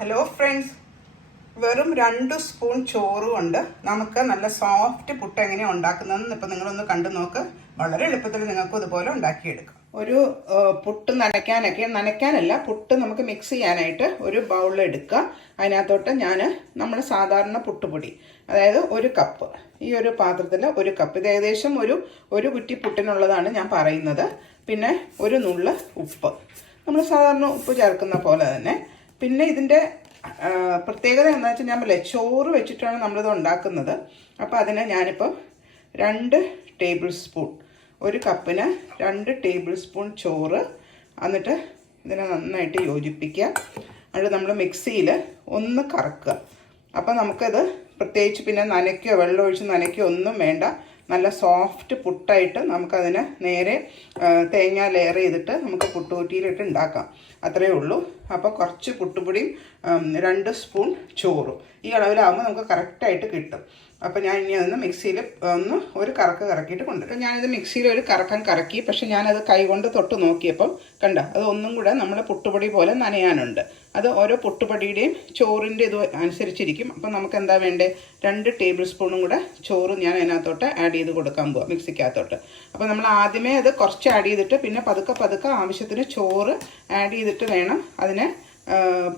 Hello friends, വെറും 2 spoon ചോറും കൊണ്ട് നമുക്ക് നല്ല സോഫ്റ്റ് പുട്ട് എങ്ങനെയാണ് ഉണ്ടാക്കുന്നതെന്ന് ഇപ്പം നിങ്ങളൊന്ന് കണ്ടു നോക്ക്. വളരെ എളുപ്പത്തിൽ നിങ്ങൾക്ക് ഇതുപോലെ ഉണ്ടാക്കിയെടുക്കാം. ഒരു പുട്ട് നനയ്ക്കാനല്ല, പുട്ട് നമുക്ക് മിക്സ് ചെയ്യാനായിട്ട് ഒരു ബൗളിൽ എടുക്കുക. അതിനകത്തോട്ട് നമ്മൾ സാധാരണ പുട്ടുപൊടി, അതായത് 1 കപ്പ്, ഈ ഒരു പാത്രത്തിൽ 1 കപ്പ്, ഇത് ഏകദേശം ഒരു കുറ്റി പുട്ടിനുള്ളതാണ് ഞാൻ പറയുന്നത്. പിന്നെ ഒരു നുള്ള് ഉപ്പ്, നമ്മൾ സാധാരണ ഉപ്പ് ചേർക്കുന്ന പോലെ തന്നെ. പിന്നെ ഇതിൻ്റെ പ്രത്യേകത എന്താണെന്ന് വെച്ചാൽ ഞാൻ പറയാം, ചോറ് വെച്ചിട്ടാണ് നമ്മളിത് ഉണ്ടാക്കുന്നത്. അപ്പോൾ അതിന് ഞാനിപ്പോൾ 2 ടേബിൾ സ്പൂൺ, 1 കപ്പിന് 2 ടേബിൾ സ്പൂൺ ചോറ്, എന്നിട്ട് ഇതിനെ നന്നായിട്ട് യോജിപ്പിക്കുക. എന്നിട്ട് നമ്മൾ മിക്സിയിൽ ഒന്ന് കറക്കുക. അപ്പോൾ നമുക്കത് പ്രത്യേകിച്ച് പിന്നെ നനയ്ക്കുകയോ വെള്ളം ഒഴിച്ച് നനയ്ക്കുകയോ ഒന്നും വേണ്ട. നല്ല സോഫ്റ്റ് പുട്ടായിട്ട് നമുക്കതിനെ നേരെ തേങ്ങ ലെയർ ചെയ്തിട്ട് നമുക്ക് പുട്ടുകുറ്റിയിലിട്ട് ഉണ്ടാക്കാം. അത്രയേ ഉള്ളൂ. അപ്പോൾ കുറച്ച് പുട്ടുപൊടിയും 2 സ്പൂൺ ചോറും ഈ അളവിലാകുമ്പോൾ നമുക്ക് കറക്റ്റായിട്ട് കിട്ടും. അപ്പോൾ ഞാൻ ഇനി അതൊന്ന് മിക്സിയിൽ ഒരു കറക്ക് കറക്കിയിട്ട് കൊണ്ടുവരും. ഞാനിത് മിക്സിയിൽ ഒരു കറക്കം കറക്കി, പക്ഷെ ഞാനത് കൈകൊണ്ട് തൊട്ട് നോക്കിയപ്പം കണ്ട അത് ഒന്നും കൂടെ നമ്മൾ പുട്ടുപൊടി പോലെ നനയാനുണ്ട്. അത് ഓരോ പുട്ടുപൊടിയുടെയും ചോറിൻ്റെ ഇത് അനുസരിച്ചിരിക്കും. അപ്പം നമുക്ക് എന്താ വേണ്ടേ, 2 ടേബിൾ സ്പൂണും കൂടെ ചോറ് ഞാൻ അതിനകത്തോട്ട് ആഡ് ചെയ്ത് കൊടുക്കാൻ പോവാം, മിക്സിക്കകത്തോട്ട്. അപ്പോൾ നമ്മൾ ആദ്യമേ അത് കുറച്ച് ആഡ് ചെയ്തിട്ട് പിന്നെ പതുക്കെ ആവശ്യത്തിന് ചോറ് ആഡ് ചെയ്തിട്ട് വേണം അതിനെ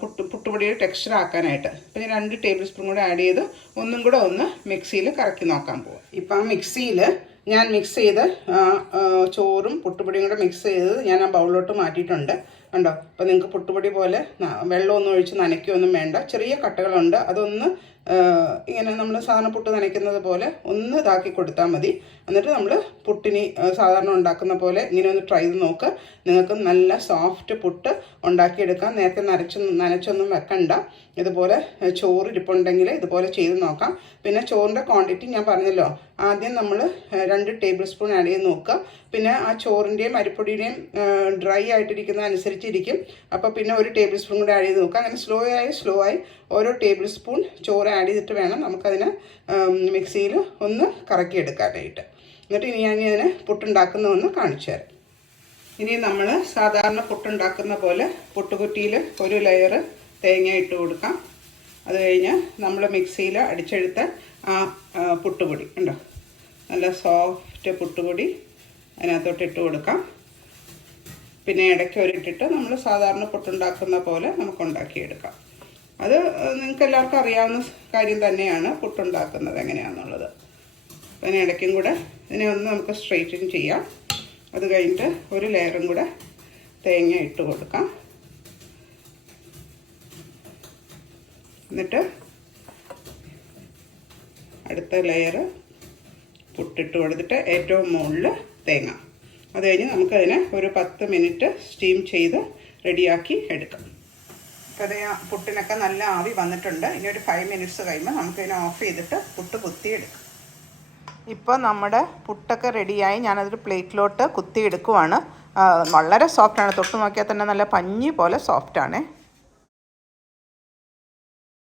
പുട്ടുപൊടിയുടെ ടെക്സ്ചർ ആക്കാനായിട്ട്. അപ്പോൾ ഞാൻ 2 ടേബിൾ സ്പൂൺ കൂടെ ആഡ് ചെയ്ത് ഒന്നും കൂടെ ഒന്ന് മിക്സിയിൽ കറക്കി നോക്കാൻ പോവാം. ഇപ്പം ആ മിക്സിയിൽ ഞാൻ മിക്സ് ചെയ്ത് ചോറും പുട്ടുപൊടിയും കൂടെ മിക്സ് ചെയ്തത് ഞാൻ ആ ബൗളിലോട്ട് മാറ്റിയിട്ടുണ്ട്. കണ്ടോ? അപ്പോൾ നിങ്ങൾക്ക് പുട്ടുപൊടി പോലെ വെള്ളമൊന്നും ഒഴിച്ച് നനയ്ക്കുകയൊന്നും വേണ്ട. ചെറിയ കട്ടകളുണ്ട്, അതൊന്ന് ഇങ്ങനെ നമ്മൾ സാധാരണ പുട്ട് നനയ്ക്കുന്നത് പോലെ ഒന്ന് ഇതാക്കി കൊടുത്താൽ മതി. എന്നിട്ട് നമ്മൾ പുട്ടിന് സാധാരണ ഉണ്ടാക്കുന്ന പോലെ ഇങ്ങനെ ഒന്ന് ട്രൈ ചെയ്ത് നോക്ക്. നിങ്ങൾക്ക് നല്ല സോഫ്റ്റ് പുട്ട് ഉണ്ടാക്കിയെടുക്കാം. നേരത്തെ നനച്ചൊന്നും വെക്കണ്ട. ഇതുപോലെ ചോറ് ഇരിപ്പുണ്ടെങ്കിൽ ഇതുപോലെ ചെയ്ത് നോക്കാം. പിന്നെ ചോറിൻ്റെ ക്വാണ്ടിറ്റി ഞാൻ പറഞ്ഞല്ലോ, ആദ്യം നമ്മൾ 2 ടേബിൾ സ്പൂൺ ആഡ് ചെയ്ത് നോക്കുക. പിന്നെ ആ ചോറിൻ്റെയും അരിപ്പൊടിയുടെയും ഡ്രൈ ആയിട്ടിരിക്കുന്നത് അനുസരിച്ചിരിക്കും. അപ്പോൾ പിന്നെ 1 ടേബിൾ സ്പൂൺ കൂടെ ആഡ് ചെയ്ത് നോക്കുക. അങ്ങനെ സ്ലോ ആയി ഓരോ ടേബിൾ സ്പൂൺ ചോറ് ആഡ് ചെയ്തിട്ട് വേണം നമുക്കതിനെ മിക്സിയിൽ ഒന്ന് കറക്കിയെടുക്കാനായിട്ട്. എന്നിട്ട് ഇനി ഞാൻ അതിനെ പുട്ടുണ്ടാക്കുന്നതൊന്ന് കാണിച്ചു തരാം. ഇനി നമ്മൾ സാധാരണ പുട്ടുണ്ടാക്കുന്ന പോലെ പുട്ടുകുറ്റിയിൽ ഒരു ലെയർ തേങ്ങ ഇട്ട് കൊടുക്കാം. അത് കഴിഞ്ഞ് നമ്മൾ മിക്സിയിൽ അടിച്ചെടുത്ത ആ പുട്ടുപൊടി ഉണ്ടോ, നല്ല സോഫ്റ്റ് പുട്ടുപൊടി അതിനകത്തോട്ട് ഇട്ട് കൊടുക്കാം. പിന്നെ ഇടയ്ക്ക് ഒരിട്ടിട്ട് നമ്മൾ സാധാരണ പുട്ടുണ്ടാക്കുന്ന പോലെ നമുക്ക് ഉണ്ടാക്കിയെടുക്കാം. അത് നിങ്ങൾക്ക് എല്ലാവർക്കും അറിയാവുന്ന കാര്യം തന്നെയാണ്, പുട്ടുണ്ടാക്കുന്നത് എങ്ങനെയാണെന്നുള്ളത്. പിന്നെ ഇടയ്ക്കും കൂടെ ഇതിനെ ഒന്ന് നമുക്ക് സ്ട്രെയിറ്റൻ ചെയ്യാം. അത് കഴിഞ്ഞിട്ട് ഒരു ലെയറും കൂടെ തേങ്ങ ഇട്ട് കൊടുക്കാം. എന്നിട്ട് അടുത്ത ലെയർ പുട്ടിട്ട് കൊടുത്തിട്ട് ഏറ്റവും മുകളിൽ തേങ്ങ. അത് കഴിഞ്ഞ് നമുക്കതിനെ ഒരു 10 മിനിറ്റ് സ്റ്റീം ചെയ്ത് റെഡിയാക്കി എടുക്കാം. അപ്പോൾ പുട്ടിനൊക്കെ നല്ല ആവി വന്നിട്ടുണ്ട്. ഇനി ഒരു 5 മിനിറ്റ്സ് കഴിയുമ്പോൾ നമുക്കതിനെ ഓഫ് ചെയ്തിട്ട് പുട്ട് കുത്തിയെടുക്കാം. ഇപ്പോൾ നമ്മുടെ പുട്ടൊക്കെ റെഡിയായി. ഞാനതൊരു പ്ലേറ്റിലോട്ട് കുത്തിയെടുക്കുവാണ്. വളരെ സോഫ്റ്റാണ്, തൊട്ട് നോക്കിയാൽ തന്നെ നല്ല പഞ്ഞി പോലെ സോഫ്റ്റാണ്.